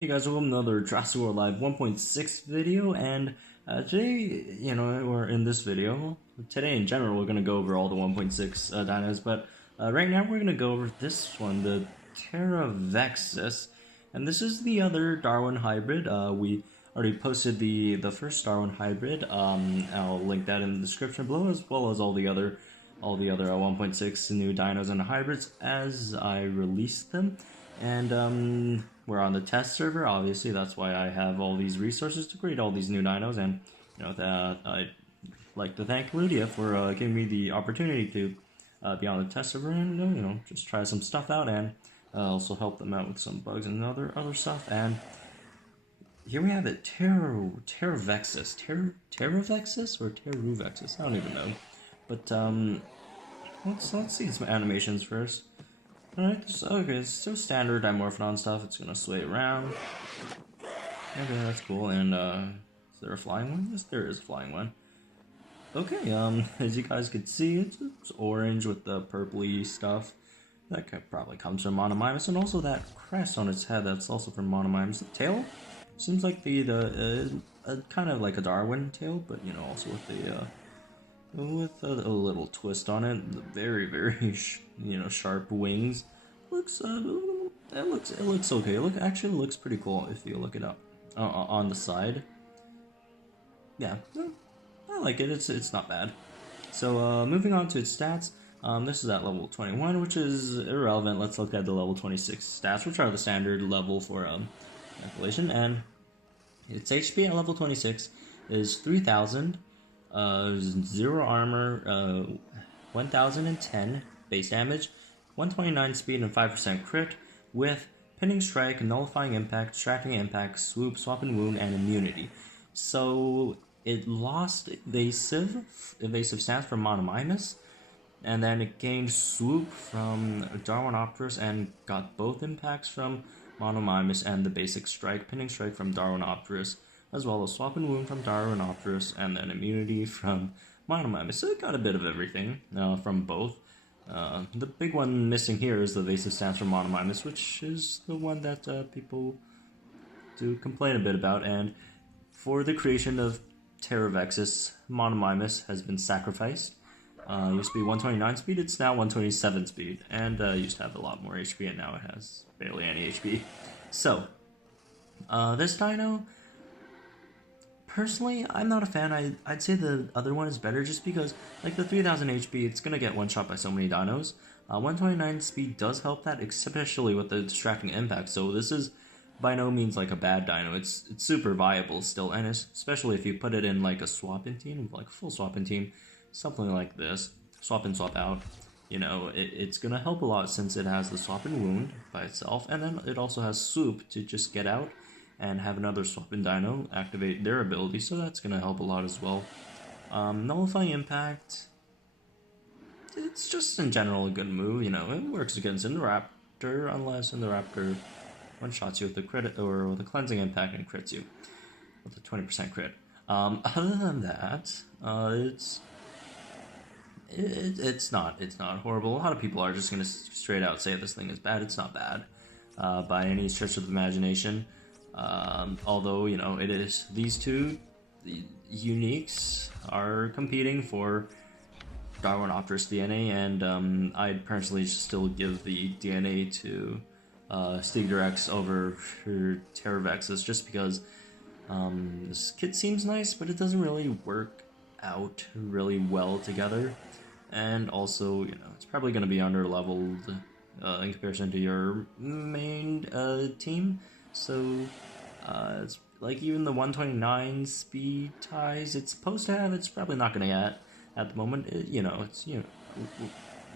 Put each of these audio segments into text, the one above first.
Hey guys, welcome to another Jurassic World Live 1.6 video, and today, or in this video, today in general, we're going to go over all the 1.6 dinos, but right now we're going to go over this one, the Terravexus, and this is the other Darwin hybrid. We already posted the first Darwin hybrid. I'll link that in the description below, as well as all the other 1.6 new dinos and hybrids as I released them. And we're on the test server, obviously. That's why I have all these resources to create all these new dinos. And I'd like to thank Ludia for giving me the opportunity to be on the test server and just try some stuff out, and also help them out with some bugs and other stuff. And here we have it, Terravexus, Terravexus or Terruvexus? I don't even know. But let's see some animations first. Alright, okay, so standard Dimorphodon stuff. It's gonna sway around. Okay, that's cool. And is there a flying one? Yes, there is a flying one. Okay, as you guys can see, it's orange with the purpley stuff. That probably comes from Monomimus, and also that crest on its head, that's also from Monomimus. The tail seems like the kind of like a Darwin tail, but also with a little twist on it. Very sharp wings. It looks okay. Actually looks pretty cool if you look it up on the side. Yeah, I like it. It's not bad. So moving on to its stats. This is at level 21, which is irrelevant. Let's look at the level 26 stats, which are the standard level for calculation. And its HP at level 26 is 3,000. 0 armor, 1010 base damage, 129 speed, and 5% crit, with pinning strike, nullifying impact, distracting impact, swoop, swap and wound, and immunity. So it lost evasive stance from Monomimus, and then it gained swoop from Darwinopterus and got both impacts from Monomimus and the basic strike, pinning strike from Darwinopterus, as well as swap and wound from Darwinopterus, and then immunity from Monomimus. So it got a bit of everything from both. The big one missing here is the evasive stance from Monomimus, which is the one that people do complain a bit about. And for the creation of Terravexus, Monomimus has been sacrificed. Used to be 129 speed, it's now 127 speed, and used to have a lot more HP, and now it has barely any HP. So, this dino, personally, I'm not a fan. I'd say the other one is better just because, like, the 3000 HP, it's gonna get one-shot by so many dinos. 129 speed does help that, especially with the distracting impact, so this is by no means like a bad dino. It's super viable still, and especially if you put it in like a swap-in team, like a full swap-in team, something like this, swap in, swap out, it's gonna help a lot since it has the swap and wound by itself, and then it also has swoop to just get out and have another swap in dino activate their ability, so that's gonna help a lot as well. Nullifying impact, it's just in general a good move. It works against Indoraptor unless Indoraptor one-shots you with the crit or with a cleansing impact and crits you with a 20% crit. Other than that, it's not horrible. A lot of people are just gonna straight out say this thing is bad. It's not bad by any stretch of the imagination. Although it is, these two uniques are competing for Darwinopterus DNA, and I'd personally still give the DNA to Stegorex over Terravexus, just because this kit seems nice, but it doesn't really work out really well together. And also, it's probably going to be under leveled in comparison to your main team. So, it's like even the 129 speed ties it's supposed to have, it's probably not going to get at the moment. The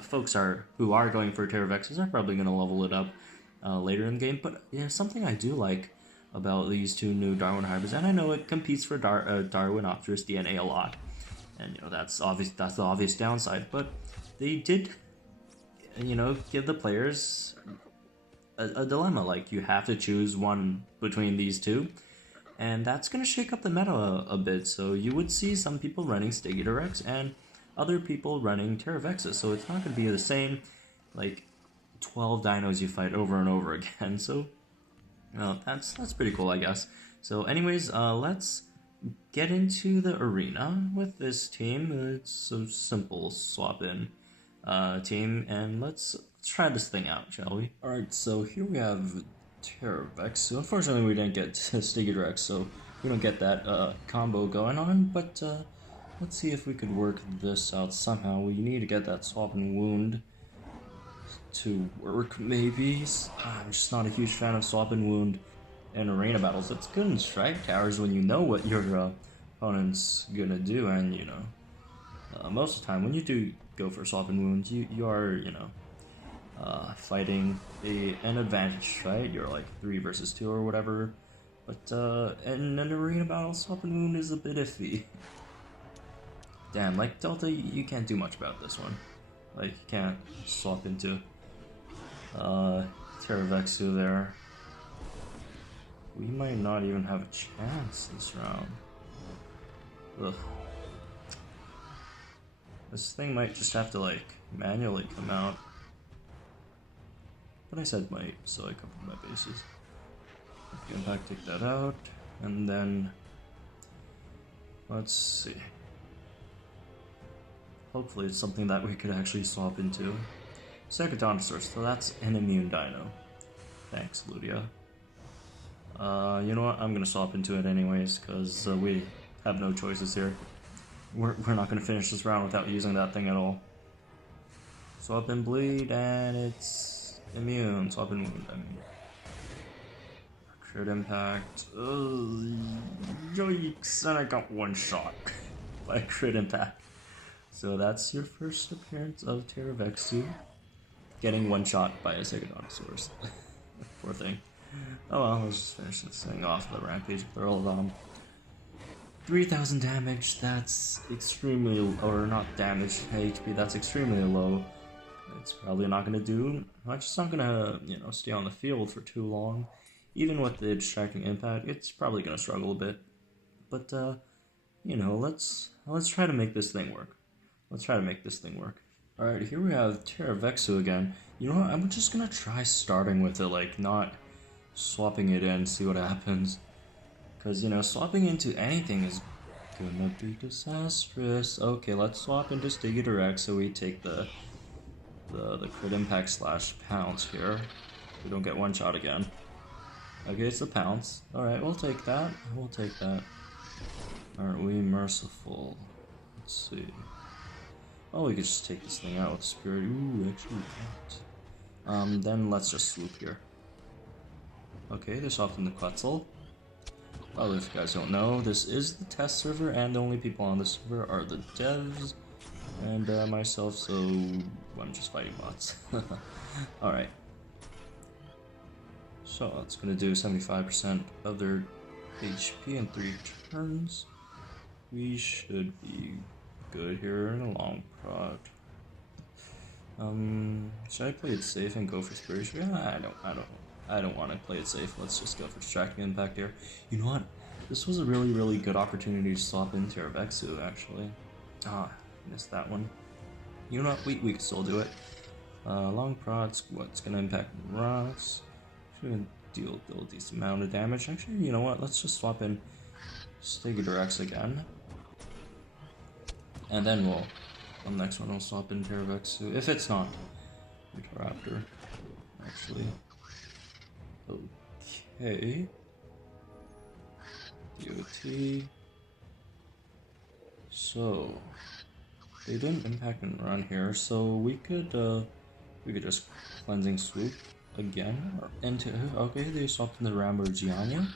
folks who are going for Terravexus are probably going to level it up later in the game. But something I do like about these two new Darwin hybrids, and I know it competes for Darwinopterus DNA a lot, and that's obvious. That's the obvious downside. But they did, give the players a dilemma. Like, you have to choose one between these two, and that's gonna shake up the meta a bit. So you would see some people running Stegorex and other people running Terravexus. So it's not gonna be the same, like, 12 dinos you fight over and over again. So Well, that's pretty cool, I guess. So, anyways, let's get into the arena with this team. It's a simple swap in team, and let's try this thing out, shall we? Alright, so here we have Terravex. So unfortunately, we didn't get Stegorex, so we don't get that combo going on, but let's see if we could work this out somehow. We need to get that swap and wound to work, maybe. I'm just not a huge fan of swap and wound in arena battles. It's good in strike towers when you know what your opponent's gonna do, and you know, most of the time when you do go for swap and wound, you are, you know, fighting an advantage, right? You're like 3 versus 2 or whatever. But in an arena battle, swap and wound is a bit iffy. Damn, like Delta, you can't do much about this one. Like, you can't swap into Terravexu there. We might not even have a chance this round. Ugh. This thing might just have to, like, manually come out. But I said might, so I covered my bases. Impact, take that out, and then let's see. Hopefully it's something that we could actually swap into. Secretonisaur, so that's an immune dino. Thanks, Ludia. You know what? I'm gonna swap into it anyways, because we have no choices here. We're not gonna finish this round without using that thing at all. Swap and bleed, and it's immune. Swap and wound, I mean. Crit impact. Yikes! And I got one shot by crit impact. So that's your first appearance of Terravexu. Getting one shot by a Stegosaurus. Poor thing. Oh well, let's just finish this thing off the rampage with Earl 3,000 damage, that's extremely, or not damage, HP, that's extremely low. It's probably not going to do much. It's not going to, you know, stay on the field for too long. Even with the distracting impact, it's probably going to struggle a bit. But, you know, let's try to make this thing work. Let's try to make this thing work. Alright, here we have Terravexu again. You know what, I'm just going to try starting with it, like, not swapping it in, see what happens. Because, you know, swapping into anything is gonna be disastrous. Okay, let's swap into Stegosaurus so we take the crit impact slash pounce here. We don't get one shot again. Okay, it's the pounce. Alright, we'll take that. We'll take that. Aren't we merciful? Let's see. Oh, we could just take this thing out with Spirit. Ooh, actually we can't. Then let's just swoop here. Okay, they're swapping the Quetzal. Well, if you guys don't know, this is the test server, and the only people on the server are the devs and myself, so I'm just fighting bots. Alright. So, it's going to do 75% of their HP in 3 turns. We should be good here in a long prod. Should I play it safe and go for Spirit? I don't want to play it safe. Let's just go for Distracting Impact here. You know what? This was a really good opportunity to swap in Terravexu, actually. Ah, missed that one. You know what? We can still do it. Long prods, what's going to impact rocks? Should deal a decent amount of damage. Actually, you know what? Let's just swap in Stegosaurus again. And then we'll, on the next one, we'll swap in Terravexu. If it's not Raptor, actually. Okay. DOT. So they didn't impact and run here, so we could just cleansing swoop again or into. Okay, they swapped in the Ramborgiana.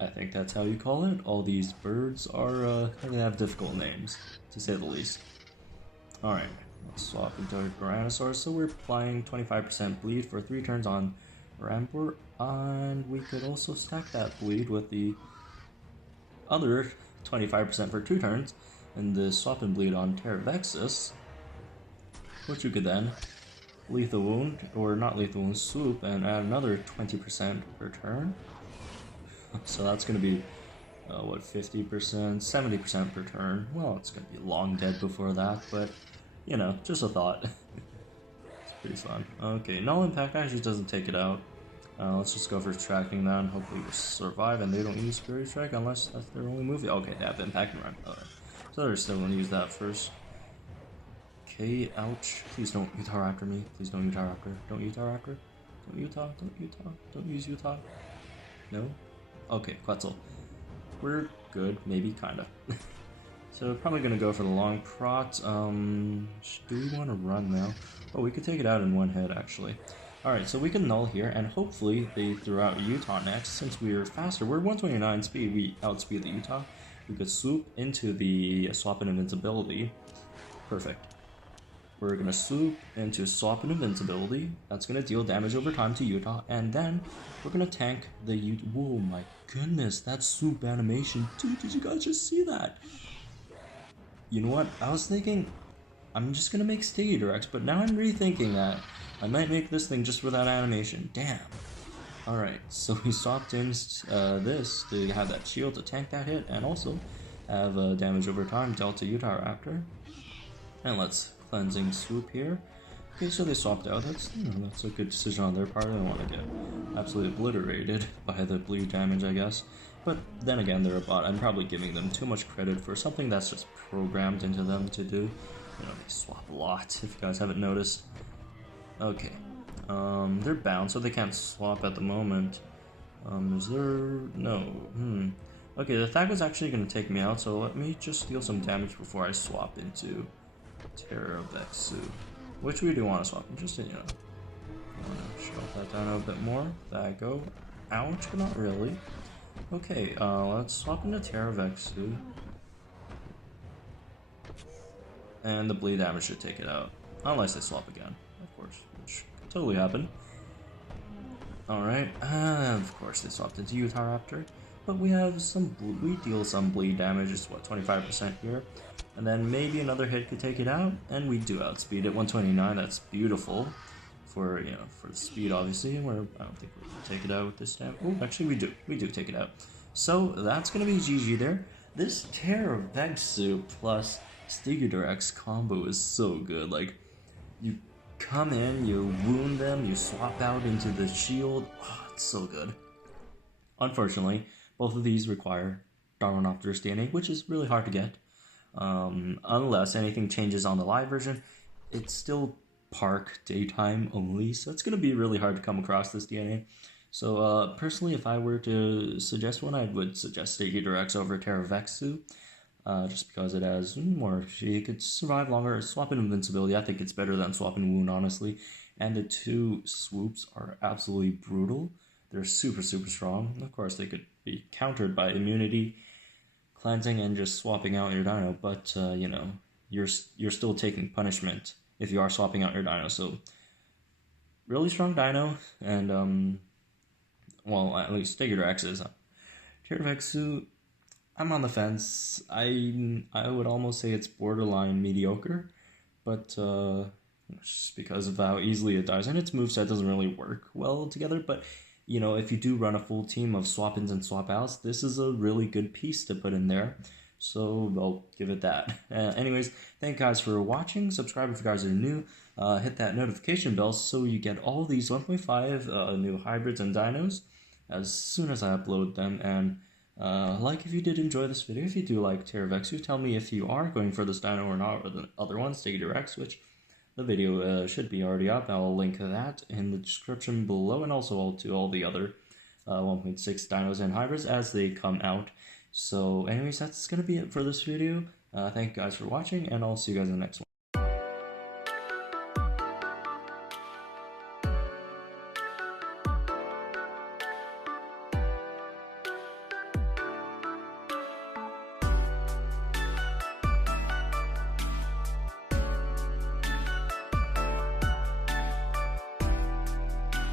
I think that's how you call it. All these birds are they have difficult names, to say the least. All right, let's swap into Tyrannosaurus. So we're applying 25% bleed for 3 turns on Rampart, and we could also stack that bleed with the other 25% for 2 turns, and the swap and bleed on Terravexus, which you could then lethal wound, or not lethal wound, swoop, and add another 20% per turn. So that's going to be, what, 50%, 70% per turn. Well, it's going to be long dead before that, but, you know, just a thought. It's pretty fun. Okay, null impact actually doesn't take it out. Let's just go for tracking then. Hopefully we'll survive and they don't use Spirit Strike unless that's their only move. Okay, they have Impact and Run. Alright. So they're still gonna use that first. Okay, ouch. Please don't Utah after me. Please don't Utah after. Don't Utah after. Don't Utah. Don't Utah. Don't use Utah. No? Okay, Quetzal. We're good, maybe, kinda. So probably gonna go for the long prot. Do we want to run now? Oh, we could take it out in one hit, actually. Alright, so we can null here, and hopefully they throw out Utah next. Since we're faster, we're 129 speed, we outspeed the Utah. We could swoop into the swap and invincibility. Perfect. We're gonna swoop into swap and invincibility. That's gonna deal damage over time to Utah, and then we're gonna tank the Utah. Whoa, my goodness, that swoop animation. Dude, did you guys just see that? You know what? I was thinking I'm just gonna make Stegosaurus, but now I'm rethinking that. I might make this thing just for that animation. Damn. Alright, so we swapped in this to have that shield to tank that hit, and also have damage over time dealt to Utah Raptor. And let's cleansing swoop here. Okay, so they swapped out. That's a good decision on their part. I don't want to get absolutely obliterated by the blue damage, I guess. But then again, they're a bot. I'm probably giving them too much credit for something that's just programmed into them to do. You know, they swap a lot, if you guys haven't noticed. Okay. They're bound, so they can't swap at the moment. Is there... no. Okay, the Thag was actually going to take me out, so let me just deal some damage before I swap into Terra Vexu. Which we do want to swap, just, you know. I want to shut that down a bit more. That go. Ouch, but not really. Okay, let's swap into Terra Vexu. And the bleed damage should take it out. Unless they swap again, of course, which could totally happen. Alright, of course they swapped into Utah Raptor. But we have some, we deal some bleed damage, it's what, 25% here. And then maybe another hit could take it out, and we do outspeed it, 129, that's beautiful. For, you know, for the speed, obviously, where I don't think we're gonna take it out with this damage. Oh, actually we do take it out. So, that's gonna be GG there. This Terra Vexu plus Stegosaurus combo is so good, like, you come in, you wound them, you swap out into the shield, oh, it's so good. Unfortunately, both of these require Darwinopterus DNA, which is really hard to get. Unless anything changes on the live version, it's still park daytime only, so it's going to be really hard to come across this DNA. So personally, if I were to suggest one, I would suggest Stegosaurus over Terra Vexu, just because it has more, she could survive longer. Swapping invincibility, I think it's better than swapping wound, honestly, and the two swoops are absolutely brutal. They're super strong. Of course, they could be countered by immunity, cleansing, and just swapping out your dino, but you know, you're still taking punishment if you are swapping out your dino. So really strong dino, and well, at least Stegosaurus is. Terra Vexu, I'm on the fence. I would almost say it's borderline mediocre, but just because of how easily it dies, and its moveset doesn't really work well together, but you know, if you do run a full team of swap-ins and swap-outs, this is a really good piece to put in there. So, I'll give it that. Anyways, thank you guys for watching. Subscribe if you guys are new. Hit that notification bell so you get all these 1.5 new hybrids and dinos as soon as I upload them. And like if you did enjoy this video. If you do like Terra Vexu, tell me if you are going for this dino or not, or the other ones, Stegosaurus, which the video should be already up. I'll link that in the description below, and also to all the other 1.6 dinos and hybrids as they come out. So anyways, that's going to be it for this video. Thank you guys for watching, and I'll see you guys in the next one.